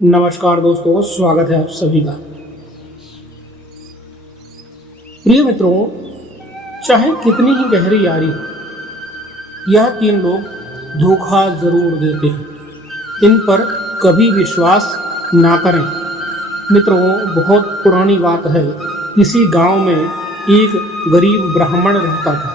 नमस्कार दोस्तों, स्वागत है आप सभी का। प्रिय मित्रों, चाहे कितनी ही गहरी यारी हो, यह तीन लोग धोखा जरूर देते हैं। इन पर कभी विश्वास ना करें। मित्रों, बहुत पुरानी बात है। किसी गांव में एक गरीब ब्राह्मण रहता था।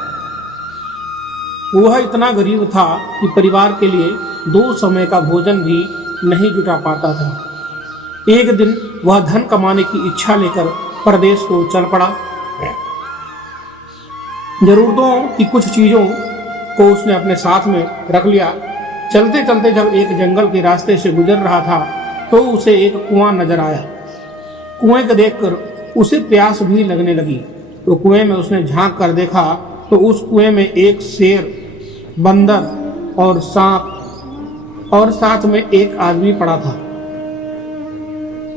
वह इतना गरीब था कि परिवार के लिए 2 समय का भोजन भी नहीं जुटा पाता था। एक दिन वह धन कमाने की इच्छा लेकर परदेश को चल पड़ा। जरूरतों की कुछ चीजों को उसने अपने साथ में रख लिया। चलते चलते जब एक जंगल के रास्ते से गुजर रहा था तो उसे एक कुआं नजर आया। कुएं को देखकर उसे प्यास भी लगने लगी, तो कुएं में उसने झांक कर देखा तो उस कुएं में एक शेर, बंदर और सांप और साथ में एक आदमी पड़ा था।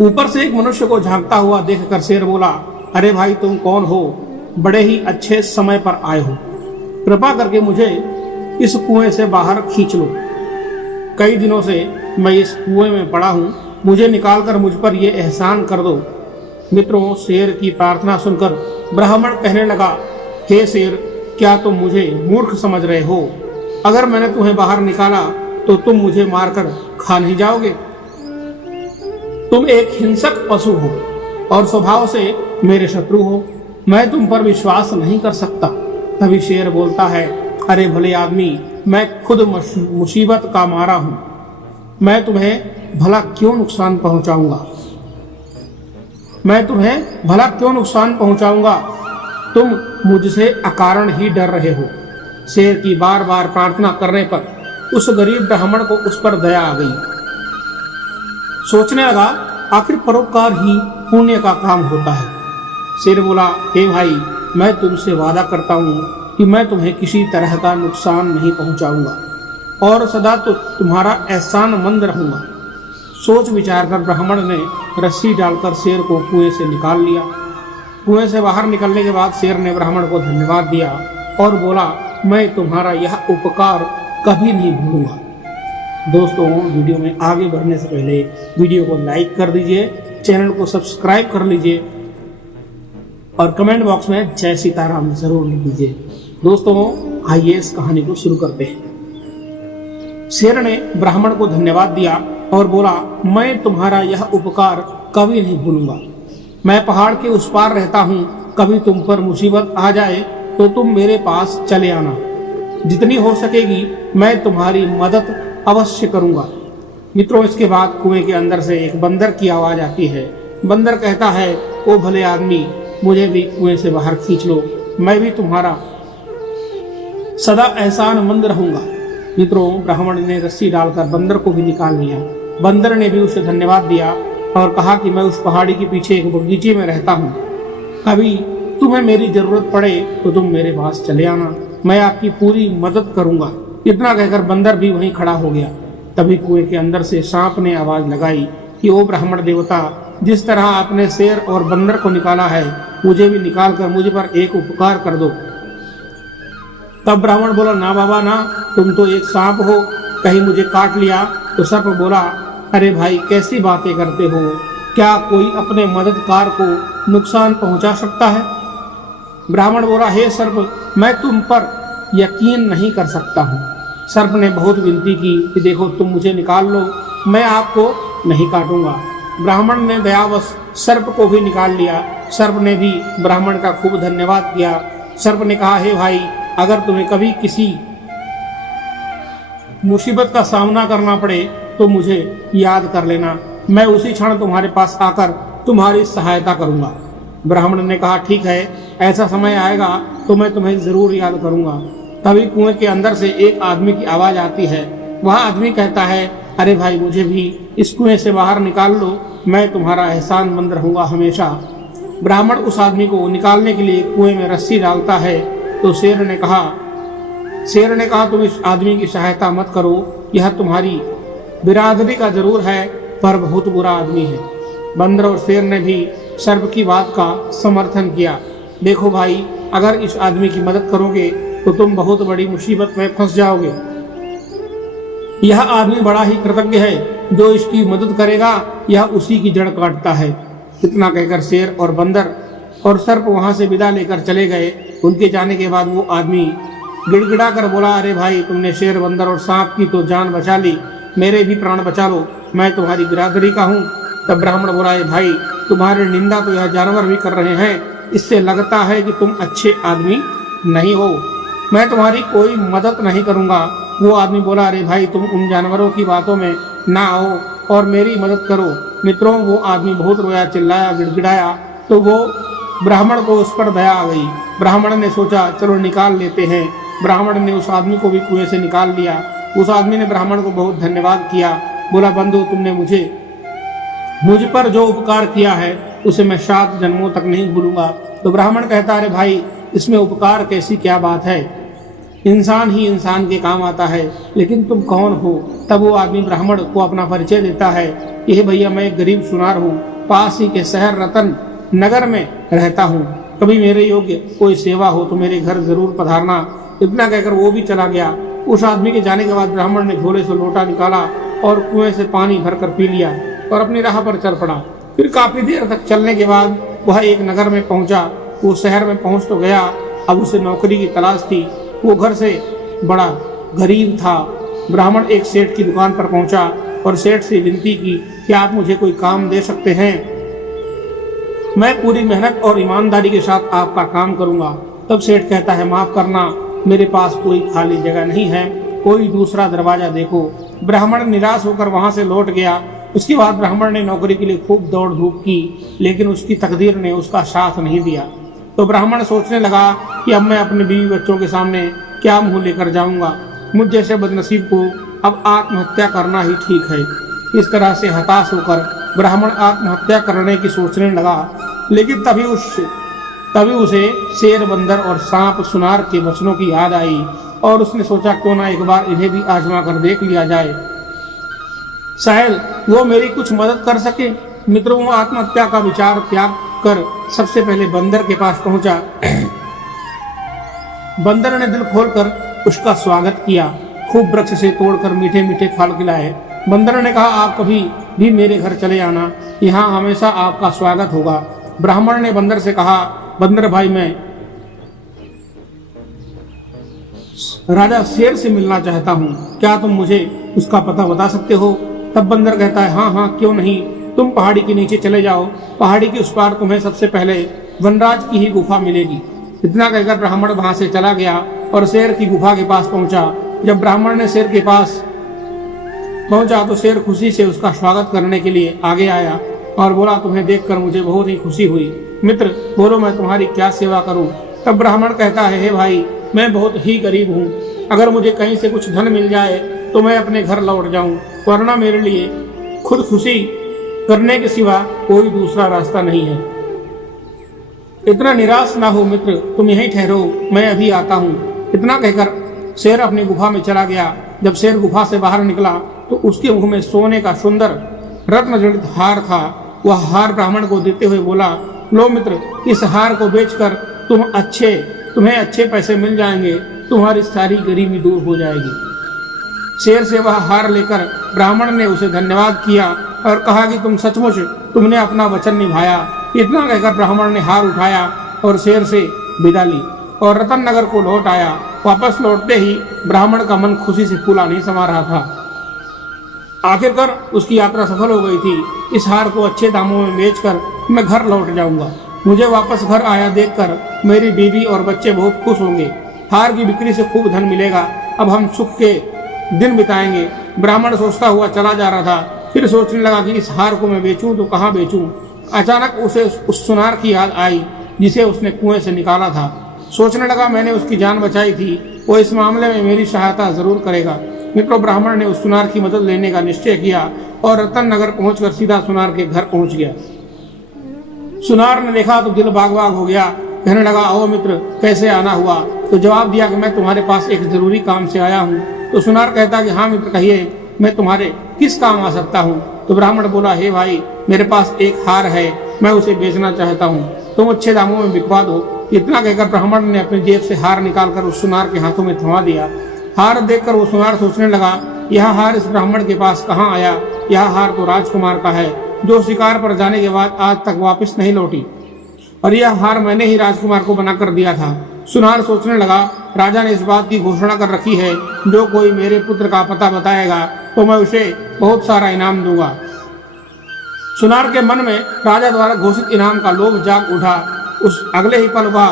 ऊपर से एक मनुष्य को झांकता हुआ देखकर शेर बोला, अरे भाई, तुम कौन हो? बड़े ही अच्छे समय पर आए हो। कृपा करके मुझे इस कुएं से बाहर खींच लो। कई दिनों से मैं इस कुएं में पड़ा हूं, मुझे निकालकर मुझ पर यह एहसान कर दो। मित्रों, शेर की प्रार्थना सुनकर ब्राह्मण कहने लगा, हे शेर, क्या तुम मुझे मूर्ख समझ रहे हो? अगर मैंने तुम्हें बाहर निकाला तो तुम मुझे मारकर खा नहीं जाओगे। तुम एक हिंसक पशु हो और स्वभाव से मेरे शत्रु हो। मैं तुम पर विश्वास नहीं कर सकता। तभी शेर बोलता है, अरे भले आदमी, मैं खुद मुसीबत का मारा हूं। मैं तुम्हें भला क्यों नुकसान पहुंचाऊंगा? तुम मुझसे अकारण ही डर रहे हो। शेर की बार बार प्रार्थना करने पर उस गरीब ब्राह्मण को उस पर दया आ गई। सोचने लगा, आखिर परोपकार ही पुण्य का काम होता है। शेर बोला, हे भाई, मैं तुमसे वादा करता हूँ कि मैं तुम्हें किसी तरह का नुकसान नहीं पहुँचाऊंगा और सदा तो तुम्हारा एहसानमंद रहूंगा। सोच विचार कर ब्राह्मण ने रस्सी डालकर शेर को कुएं से निकाल लिया। कुएं से बाहर निकलने के बाद शेर ने ब्राह्मण को धन्यवाद दिया और बोला, मैं तुम्हारा यह उपकार कभी नहीं भूलूंगा। दोस्तों, वीडियो में आगे बढ़ने से पहले वीडियो को लाइक कर दीजिए, चैनल को सब्सक्राइब कर लीजिए और कमेंट बॉक्स में जय सीताराम जरूर लिख दीजिए। दोस्तों, आइए इस कहानी को शुरू करते हैं। शेर ने ब्राह्मण को धन्यवाद दिया और बोला, मैं तुम्हारा यह उपकार कभी नहीं भूलूंगा। मैं पहाड़ के उस पार रहता हूँ। कभी तुम पर मुसीबत आ जाए तो तुम मेरे पास चले आना। जितनी हो सकेगी मैं तुम्हारी मदद अवश्य करूंगा। मित्रों, इसके बाद कुएं के अंदर से एक बंदर की आवाज आती है। बंदर कहता है, ओ भले आदमी, मुझे भी कुएं से बाहर खींच लो। मैं भी तुम्हारा सदा एहसानमंद रहूंगा। मित्रों, ब्राह्मण ने रस्सी डालकर बंदर को भी निकाल लिया। बंदर ने भी उसे धन्यवाद दिया और कहा कि मैं उस पहाड़ी के पीछे एक बगीचे में रहता हूँ। कभी तुम्हें मेरी जरूरत पड़े तो तुम मेरे पास चले आना। मैं आपकी पूरी मदद करूंगा। इतना कहकर बंदर भी वहीं खड़ा हो गया। तभी कुएं के अंदर से सांप ने आवाज लगाई कि ओ ब्राह्मण देवता, जिस तरह आपने शेर और बंदर को निकाला है, मुझे भी निकाल कर मुझ पर एक उपकार कर दो। तब ब्राह्मण बोला, ना बाबा ना, तुम तो एक सांप हो, कहीं मुझे काट लिया। तो सर्प बोला, अरे भाई, कैसी बातें करते हो? क्या कोई अपने मददगार को नुकसान पहुंचा सकता है? ब्राह्मण बोला, हे सर्प, मैं तुम पर यकीन नहीं कर सकता हूँ। सर्प ने बहुत विनती की कि देखो, तुम मुझे निकाल लो, मैं आपको नहीं काटूंगा। ब्राह्मण ने दयावश सर्प को भी निकाल लिया। सर्प ने भी ब्राह्मण का खूब धन्यवाद किया। सर्प ने कहा, हे भाई, अगर तुम्हें कभी किसी मुसीबत का सामना करना पड़े तो मुझे याद कर लेना। मैं उसी क्षण तुम्हारे पास आकर तुम्हारी सहायता करूंगा। ब्राह्मण ने कहा, ठीक है, ऐसा समय आएगा तो मैं तुम्हें जरूर याद करूंगा। तभी कुएं के अंदर से एक आदमी की आवाज आती है। वह आदमी कहता है, अरे भाई, मुझे भी इस कुएं से बाहर निकाल लो। मैं तुम्हारा एहसानमंद रहूंगा हमेशा। ब्राह्मण उस आदमी को निकालने के लिए कुएं में रस्सी डालता है तो शेर ने कहा, तुम इस आदमी की सहायता मत करो। यह तुम्हारी बिरादरी का जरूर है, पर बहुत बुरा आदमी है। बंदर और शेर ने भी सर्प की बात का समर्थन किया। देखो भाई, अगर इस आदमी की मदद करोगे तो तुम बहुत बड़ी मुसीबत में फंस जाओगे। यह आदमी बड़ा ही कृतज्ञ है, जो इसकी मदद करेगा यह उसी की जड़ काटता है। इतना कहकर शेर और बंदर और सर्प वहां से विदा लेकर चले गए। उनके जाने के बाद वो आदमी गिड़गिड़ा कर बोला, अरे भाई, तुमने शेर, बंदर और सांप की तो जान बचा ली, मेरे भी प्राण बचा लो, मैं तुम्हारी बिरादरी का हूँ। तब ब्राह्मण बोला, भाई, तुम्हारी निंदा तो यह जानवर भी कर रहे हैं, इससे लगता है कि तुम अच्छे आदमी नहीं हो, मैं तुम्हारी कोई मदद नहीं करूँगा। वो आदमी बोला, अरे भाई, तुम उन जानवरों की बातों में ना आओ और मेरी मदद करो। मित्रों, वो आदमी बहुत रोया, चिल्लाया, गिड़गिड़ाया, तो वो ब्राह्मण को उस पर दया आ गई। ब्राह्मण ने सोचा, चलो निकाल लेते हैं। ब्राह्मण ने उस आदमी को भी कुएं से निकाल लिया। उस आदमी ने ब्राह्मण को बहुत धन्यवाद किया, बोला, बंधु, तुमने मुझ पर जो उपकार किया है उसे मैं 7 जन्मों तक नहीं भूलूंगा। तो ब्राह्मण कहता, अरे भाई, इसमें उपकार कैसी क्या बात है, इंसान ही इंसान के काम आता है, लेकिन तुम कौन हो? तब वो आदमी ब्राह्मण को अपना परिचय देता है, यह भैया, मैं एक गरीब सुनार हूँ, पास ही के शहर रतन नगर में रहता हूँ, कभी मेरे योग्य कोई सेवा हो तो मेरे घर जरूर पधारना। इतना कहकर वो भी चला गया। उस आदमी के जाने के बाद ब्राह्मण ने झोले से लोटा निकाला और कुएं से पानी भरकर पी लिया और अपनी राह पर चल पड़ा। फिर काफी देर तक चलने के बाद वह एक नगर में पहुंचा। वो शहर में पहुंच तो गया, अब उसे नौकरी की तलाश थी। वो घर से बड़ा गरीब था। ब्राह्मण एक सेठ की दुकान पर पहुंचा और सेठ से विनती की कि आप मुझे कोई काम दे सकते हैं, मैं पूरी मेहनत और ईमानदारी के साथ आपका काम करूंगा। तब सेठ कहता है, माफ करना, मेरे पास कोई खाली जगह नहीं है, कोई दूसरा दरवाजा देखो। ब्राह्मण निराश होकर वहां से लौट गया। उसके बाद ब्राह्मण ने नौकरी के लिए खूब दौड़ धूप की, लेकिन उसकी तकदीर ने उसका साथ नहीं दिया। तो ब्राह्मण सोचने लगा कि अब मैं अपने बीवी बच्चों के सामने क्या मुंह लेकर जाऊंगा, मुझ जैसे बदनसीब को अब आत्महत्या करना ही ठीक है। इस तरह से हताश होकर ब्राह्मण आत्महत्या करने की सोचने लगा, लेकिन तभी उसे शेर, बंदर और सांप, सुनार के वचनों की याद आई और उसने सोचा, क्यों ना एक बार इन्हें भी आजमा कर देख लिया जाए, शायद वो मेरी कुछ मदद कर सके। मित्रों, वो आत्महत्या का विचार त्याग कर सबसे पहले बंदर के पास पहुंचा। बंदर ने दिल खोलकर उसका स्वागत किया, खूब वृक्ष से तोड़कर मीठे मीठे फल खिलाए। बंदर ने कहा, आप कभी भी मेरे घर चले आना, यहाँ हमेशा आपका स्वागत होगा। ब्राह्मण ने बंदर से कहा, बंदर भाई, मैं राजा शेर से मिलना चाहता हूँ, क्या तुम मुझे उसका पता बता सकते हो? तब बंदर कहता है, हाँ हाँ, क्यों नहीं, तुम पहाड़ी के नीचे चले जाओ, पहाड़ी के उस पार तुम्हें सबसे पहले वनराज की ही गुफा मिलेगी। इतना कहकर ब्राह्मण वहां से चला गया और शेर की गुफा के पास पहुंचा। जब ब्राह्मण ने शेर के पास पहुंचा तो शेर खुशी से उसका स्वागत करने के लिए आगे आया और बोला, तुम्हें देखकर मुझे बहुत ही खुशी हुई, मित्र, बोलो मैं तुम्हारी क्या सेवा करूं? तब ब्राह्मण कहता है, हे भाई, मैं बहुत ही गरीब हूँ, अगर मुझे कहीं से कुछ धन मिल जाए तो मैं अपने घर लौट जाऊं, वरना मेरे लिए खुद खुशी करने के सिवा कोई दूसरा रास्ता नहीं है। इतना निराश ना हो मित्र, तुम यहीं ठहरो, मैं अभी आता हूँ। इतना कहकर शेर अपनी गुफा में चला गया। जब शेर गुफा से बाहर निकला तो उसके मुंह में सोने का सुंदर रत्न जड़ित हार था। वह हार ब्राह्मण को देते हुए बोला, लो मित्र, इस हार को बेचकर तुम्हें अच्छे पैसे मिल जाएंगे, तुम्हारी सारी गरीबी दूर हो जाएगी। शेर से वह हार लेकर ब्राह्मण ने उसे धन्यवाद किया और कहा कि तुमने अपना वचन निभाया। इतना कहकर ब्राह्मण ने हार उठाया और शेर से विदा ली और रतन नगर को लौट आया। वापस लौटते ही ब्राह्मण का मन खुशी से फूला नहीं समा रहा था। आखिरकार उसकी यात्रा सफल हो गई थी। इस हार को अच्छे दामों में बेचकर मैं घर लौट जाऊंगा। मुझे वापस घर आया देखकर मेरी बीवी और बच्चे बहुत खुश होंगे। हार की बिक्री से खूब धन मिलेगा। अब हम सुख के दिन बिताएंगे। ब्राह्मण सोचता हुआ चला जा रहा था। फिर सोचने लगा कि इस हार को मैं बेचूं तो कहाँ बेचूं। अचानक उसे उस सुनार की याद आई जिसे उसने कुएं से निकाला था। सोचने लगा, मैंने उसकी जान बचाई थी, वो इस मामले में मेरी सहायता जरूर करेगा। मित्रों, ब्राह्मण ने उस सुनार की मदद लेने का निश्चय किया और रतन नगर पहुंचकर सीधा सुनार के घर पहुंच गया। सुनार ने देखा तो दिल बाग बाग हो गया। कहने लगा, आओ मित्र, कैसे आना हुआ? तो जवाब दिया कि मैं तुम्हारे पास एक जरूरी काम से आया हूँ। तो सुनार कहता कि हाँ मित्र, कहिए, मैं तुम्हारे किस काम आ सकता हूँ? तो ब्राह्मण बोला, हे भाई, मेरे पास एक हार है, मैं उसे बेचना चाहता हूँ, तुम अच्छे दामों में बिकवा दो। इतना कहकर ब्राह्मण ने अपनी जेब से हार निकालकर उस सुनार के हाथों में थमा दिया। हार देखकर वो सुनार सोचने लगा यह हार इस ब्राह्मण के पास कहाँ आया? यह हार तो राजकुमार का है, जो शिकार पर जाने के बाद आज तक वापस नहीं लौटी, और यह हार मैंने ही राजकुमार को बना कर दिया था। सुनार सोचने लगा, राजा ने इस बात की घोषणा कर रखी है, जो कोई मेरे पुत्र का पता बताएगा तो मैं उसे बहुत सारा इनाम दूंगा। सुनार के मन में राजा द्वारा घोषित इनाम का लोभ जाग उठा। उस अगले ही पल वह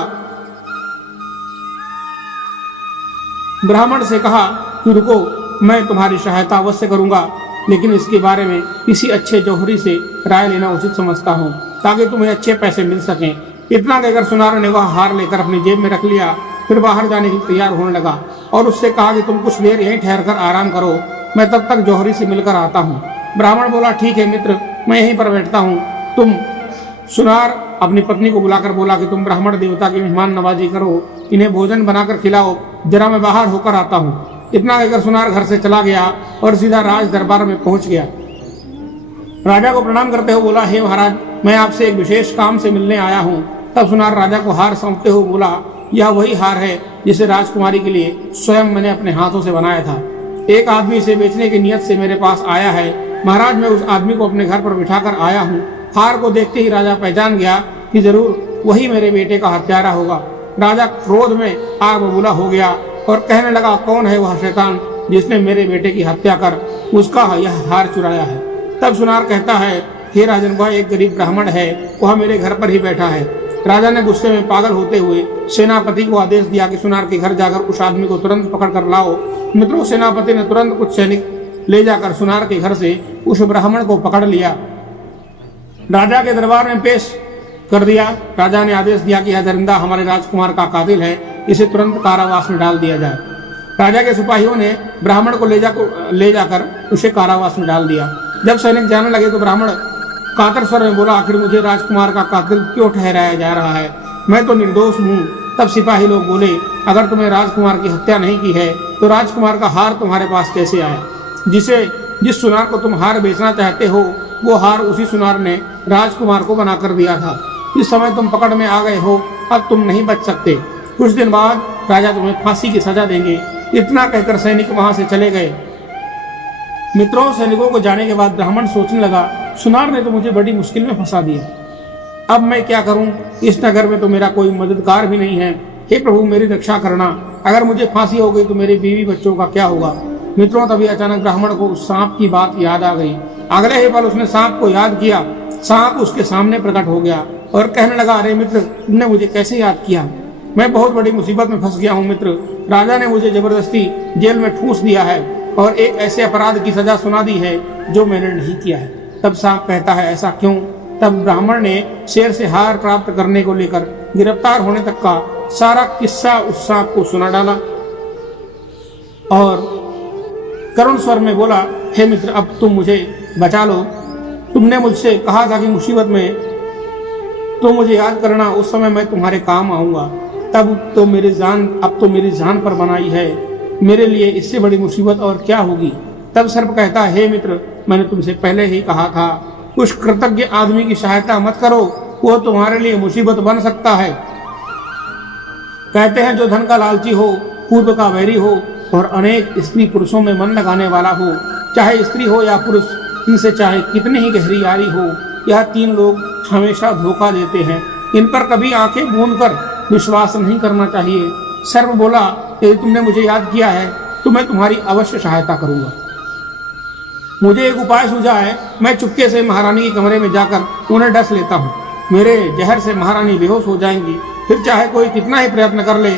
ब्राह्मण से कहा कि रुको, मैं तुम्हारी सहायता अवश्य करूंगा, लेकिन इसके बारे में किसी अच्छे जौहरी से राय लेना उचित समझता हूँ, ताकि तुम्हें अच्छे पैसे मिल सकें। इतना कहकर सुनार ने वह हार लेकर अपनी जेब में रख लिया। फिर बाहर जाने के लिए तैयार होने लगा और उससे कहा कि तुम कुछ देर यहीं ठहर कर आराम करो, मैं तब तक जौहरी से मिलकर आता हूँ। ब्राह्मण बोला, ठीक है मित्र, मैं यहीं पर बैठता हूँ। तुम सुनार अपनी पत्नी को बुलाकर बोला कि तुम ब्राह्मण देवता की मेहमान नवाजी करो, इन्हें भोजन बनाकर खिलाओ, जरा मैं बाहर होकर आता हूँ। इतना कहकर सुनार घर से चला गया और सीधा राज दरबार में पहुंच गया। राजा को प्रणाम करते हुए बोला, हे महाराज, मैं आपसे एक विशेष काम से मिलने आया हूँ। तब सुनार राजा को हार सौंपते हुए बोला, यह वही हार है जिसे राजकुमारी के लिए स्वयं मैंने अपने हाथों से बनाया था। एक आदमी इसे बेचने की नियत से मेरे पास आया है। महाराज, मैं उस आदमी को अपने घर पर बिठाकर आया हूँ। हार को देखते ही राजा पहचान गया कि जरूर वही मेरे बेटे का हत्यारा होगा। राजा क्रोध में आग बबूला हो गया और कहने लगा, कौन है वह शैतान जिसने मेरे बेटे की हत्या कर उसका यह हार चुराया है? तब सुनार कहता है, हे राजन, वह एक गरीब ब्राह्मण है, वह मेरे घर पर ही बैठा है। राजा ने गुस्से में पागल होते हुए सेनापति को आदेश दिया कि सुनार के घर जाकर उस आदमी को तुरंत पकड़ कर लाओ। मित्रों, सेनापति ने तुरंत कुछ सैनिक ले जाकर सुनार के घर से उस ब्राह्मण को पकड़ लिया, राजा के दरबार में पेश कर दिया। राजा ने आदेश दिया कि यह दरिंदा हमारे राजकुमार का कातिल है, इसे तुरंत कारावास में डाल दिया जाए। राजा के सिपाहियों ने ब्राह्मण को ले जाकर उसे कारावास में डाल दिया। जब सैनिक जाने लगे तो ब्राह्मण कातर स्वर में बोला, आखिर मुझे राजकुमार का कातिल क्यों ठहराया जा रहा है? मैं तो निर्दोष हूँ। तब सिपाही लोग बोले, अगर तुमने राजकुमार की हत्या नहीं की है तो राजकुमार का हार तुम्हारे पास कैसे आया? जिस सुनार को तुम हार बेचना चाहते हो, वो हार उसी सुनार ने राजकुमार को बना कर दिया था। इस समय तुम पकड़ में आ गए हो, अब तुम नहीं बच सकते। कुछ दिन बाद राजा तुम्हें फांसी की सजा देंगे। इतना कहकर सैनिक वहां से चले गए। मित्रों, सैनिकों को जाने के बाद ब्राह्मण सोचने लगा, सुनार ने तो मुझे बड़ी मुश्किल में फंसा दिया, अब मैं क्या करूं? इस नगर में तो मेरा कोई मददगार भी नहीं है। हे प्रभु, मेरी रक्षा करना। अगर मुझे फांसी हो गई तो मेरे बीवी बच्चों का क्या होगा? मित्रों, तभी अचानक ब्राह्मण को उस सांप की बात याद आ गई। अगले ही पल उसने सांप को याद किया। सांप उसके सामने प्रकट हो गया और कहने लगा, अरे मित्र, तुमने मुझे कैसे याद किया? मैं बहुत बड़ी मुसीबत में फंस गया हूँ मित्र। राजा ने मुझे जबरदस्ती जेल में ठूंस दिया है और एक ऐसे अपराध की सजा सुना दी है जो मैंने नहीं किया है। तब सांप कहता है, ऐसा क्यों? तब ब्राह्मण ने शेर से हार प्राप्त करने को लेकर गिरफ्तार होने तक का सारा किस्सा उस सांप को सुना डाला और करुण स्वर में बोला, हे मित्र, अब तुम मुझे बचा लो। तुमने मुझसे कहा था कि मुसीबत में तो मुझे याद करना, उस समय मैं तुम्हारे काम आऊंगा। अब तो मेरी जान पर बनाई है। मेरे लिए इससे बड़ी मुसीबत और क्या होगी? तब सर्प कहता, हे मित्र, मैंने तुमसे पहले ही कहा था, उस कृतज्ञ आदमी की सहायता मत करो, वो तुम्हारे लिए मुसीबत बन सकता है। कहते हैं, जो धन का लालची हो, पूर्व का वैरी हो और अनेक स्त्री पुरुषों में मन लगाने वाला हो, चाहे स्त्री हो या पुरुष, इनसे चाहे कितनी ही गहरी यारी हो, यह तीन लोग हमेशा धोखा देते हैं। इन पर कभी आंखें मूंद कर विश्वास नहीं करना चाहिए। सर्प बोला, यदि तुमने मुझे याद किया है तो मैं तुम्हारी अवश्य सहायता करूंगा। मुझे एक उपाय सूझा है। मैं चुपके से महारानी के कमरे में जाकर उन्हें डस लेता हूँ। मेरे जहर से महारानी बेहोश हो जाएंगी, फिर चाहे कोई कितना ही प्रयत्न कर ले,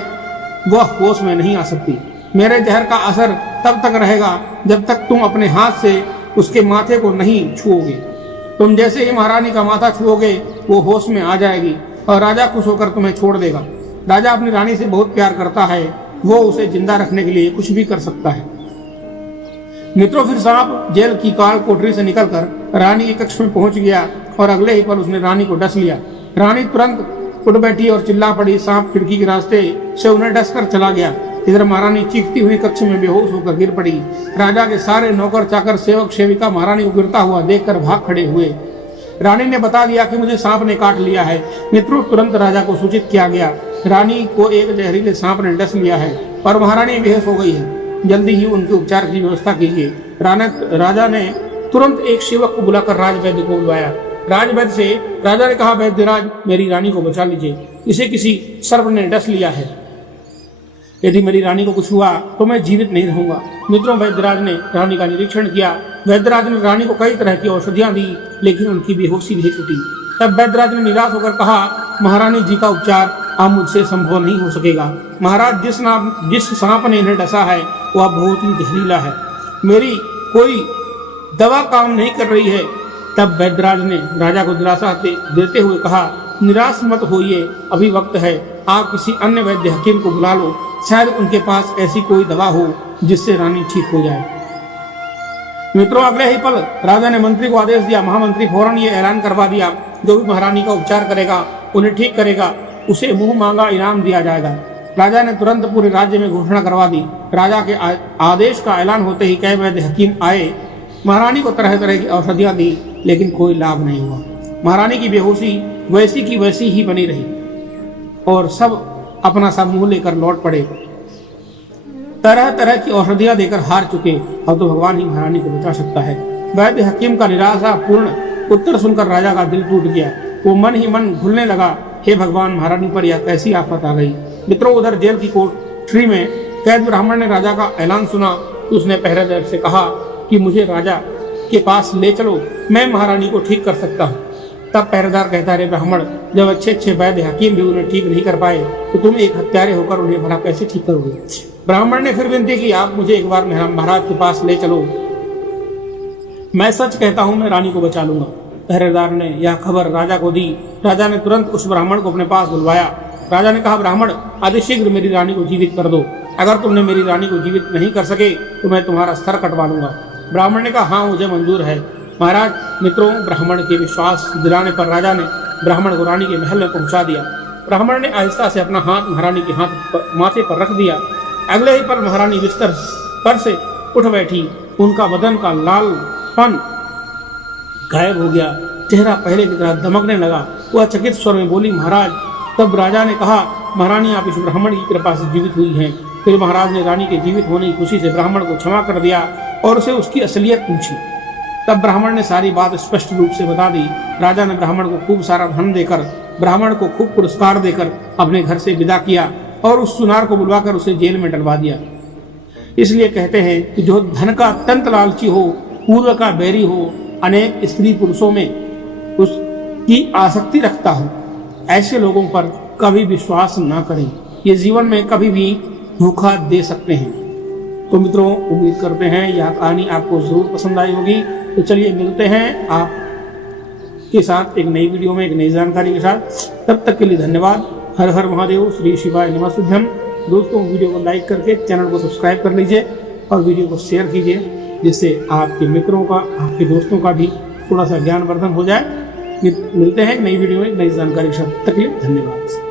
वह होश में नहीं आ सकती। मेरे जहर का असर तब तक रहेगा जब तक तुम अपने हाथ से उसके माथे को नहीं छुओगे। तुम जैसे ही महारानी का माथा छुओगे, वो होश में आ जाएगी और राजा खुश होकर तुम्हें छोड़ देगा। राजा अपनी रानी से बहुत प्यार करता है, वो उसे जिंदा रखने के लिए कुछ भी कर सकता है। मित्रों, फिर सांप जेल की काल कोठरी से निकलकर रानी के कक्ष में पहुंच गया और अगले ही पल उसने रानी को डस लिया। रानी तुरंत उठ बैठी और चिल्ला पड़ी। सांप खिड़की के रास्ते से उन्हें डस कर चला गया। इधर महारानी चीखती हुई कक्ष में बेहोश होकर गिर पड़ी। राजा के सारे नौकर चाकर सेवक सेविका महारानी को गिरता हुआ देखकर भाग खड़े हुए। रानी ने बता दिया कि मुझे सांप ने काट लिया है। मित्रों, तुरंत राजा को सूचित किया गया। रानी को एक जहरीले सांप ने डस लिया है और महारानी बेहोश हो गई है। जल्दी ही उनके उपचार की व्यवस्था कीजिए। राजा ने तुरंत एक सेवक को बुलाकर राजवैद्य को बुलवाया। राजवैद्य से राजा ने कहा, वैद्यराज मेरी रानी को बचा लीजिए, इसे किसी सर्प ने डस लिया है। यदि मेरी रानी को कुछ हुआ तो मैं जीवित नहीं रहूंगा। मित्रों, वैद्यराज ने रानी का निरीक्षण किया। वैद्यराज ने रानी को कई तरह की औषधियां दी, लेकिन उनकी बेहोशी नहीं टूटी। तब वैद्यराज ने निराश होकर कहा, महारानी जी का उपचार अब मुझसे संभव नहीं हो सकेगा। महाराज, जिस सांप ने इन्हें डसा है वह बहुत ही जहरीला है, मेरी कोई दवा काम नहीं कर रही है। तब वैद्यराज ने राजा को दिलासा देते हुए कहा, निराश मत होइए, अभी वक्त है, आप किसी अन्य वैद्य हकीम को बुला लो, शायद उनके पास ऐसी कोई दवा हो जिससे रानी ठीक हो जाए। मित्रों, अगले ही पल राजा ने मंत्री को आदेश दिया। महामंत्री फौरन ये ऐलान करवा दिया, जो भी महारानी का उपचार करेगा, उन्हें ठीक करेगा, उसे मुंह मांगा इनाम दिया जाएगा। राजा ने तुरंत पूरे राज्य में घोषणा करवा दी। राजा के आदेश का ऐलान होते ही कई वैद्य हकीम आए, महारानी को तरह तरह की औषधियां दी, लेकिन कोई लाभ नहीं हुआ। महारानी की बेहोशी वैसी की वैसी ही बनी रही और सब अपना सा मुंह लेकर लौट पड़े। तरह तरह की औषधियां देकर हार चुके, अब तो भगवान ही महारानी को बचा सकता है। वैद्य हकीम का निराशापूर्ण उत्तर सुनकर राजा का दिल टूट गया। वो मन ही मन भूलने लगा, हे भगवान, महारानी पर यह कैसी आफत आ गई। मित्रों, उधर जेल की कोठरी में कैद ब्राह्मण ने राजा का ऐलान सुना। उसने पहरेदार से कहा कि मुझे राजा के पास ले चलो, मैं महारानी को ठीक कर सकता हूँ। तब पहरेदार कहता, रे ब्राह्मण, जब अच्छे अच्छे वैद्य हकीम भी उन्हें ठीक नहीं कर पाए तो तुम एक हत्यारे होकर उन्हें भला कैसे ठीक करोगे। ब्राह्मण ने फिर विनती की, आप मुझे एक बार महाराज के पास ले चलो, मैं सच कहता हूँ, मैं रानी को बचा लूंगा। पहरेदार ने यह खबर राजा को दी। राजा ने तुरंत उस ब्राह्मण को अपने पास बुलवाया। राजा ने कहा, ब्राह्मण, अतिशीघ्र मेरी रानी को जीवित कर दो। अगर तुमने मेरी रानी को जीवित नहीं कर सके तो मैं तुम्हारा सर कटवा लूंगा। ब्राह्मण ने कहा, हाँ, मुझे मंजूर है महाराज। मित्रों, ब्राह्मण के विश्वास दिलाने पर राजा ने ब्राह्मण को रानी के महल में पहुंचा दिया। ब्राह्मण ने आहिस्ता से अपना हाथ महारानी के माथे पर रख दिया। अगले ही पल महारानी बिस्तर पर से उठ बैठी। उनका बदन का लालपन गायब हो गया, चेहरा पहले की तरह दमकने लगा। वह चकित स्वर में बोली, महाराज। तब राजा ने कहा, महारानी, आप इस ब्राह्मण की कृपा से जीवित हुई हैं। फिर महाराज ने रानी के जीवित होने की खुशी से ब्राह्मण को क्षमा कर दिया और उसे उसकी असलियत पूछी। तब ब्राह्मण ने सारी बात स्पष्ट रूप से बता दी। राजा ने ब्राह्मण को खूब सारा धन देकर, ब्राह्मण को खूब पुरस्कार देकर अपने घर से विदा किया और उस सुनार को बुलवाकर उसे जेल में डलवा दिया। इसलिए कहते हैं कि जो धन का अत्यंत लालची हो, पूर्व का बैरी हो, अनेक स्त्री पुरुषों में उसकी आसक्ति रखता हो, ऐसे लोगों पर कभी विश्वास ना करें। ये जीवन में कभी भी धोखा दे सकते हैं। तो मित्रों, उम्मीद करते हैं यह कहानी आपको जरूर पसंद आई होगी। तो चलिए मिलते हैं आपके साथ एक नई वीडियो में, एक नई जानकारी के साथ। तब तक के लिए धन्यवाद। हर हर महादेव, श्री शिवाय नमस्तुभ्यं। दोस्तों, वीडियो को लाइक करके चैनल को सब्सक्राइब कर लीजिए और वीडियो को शेयर कीजिए, जिससे आपके मित्रों का, आपके दोस्तों का भी थोड़ा सा ज्ञानवर्धन हो जाए। मिलते हैं नई वीडियो में नई जानकारी के साथ। तक के लिए धन्यवाद।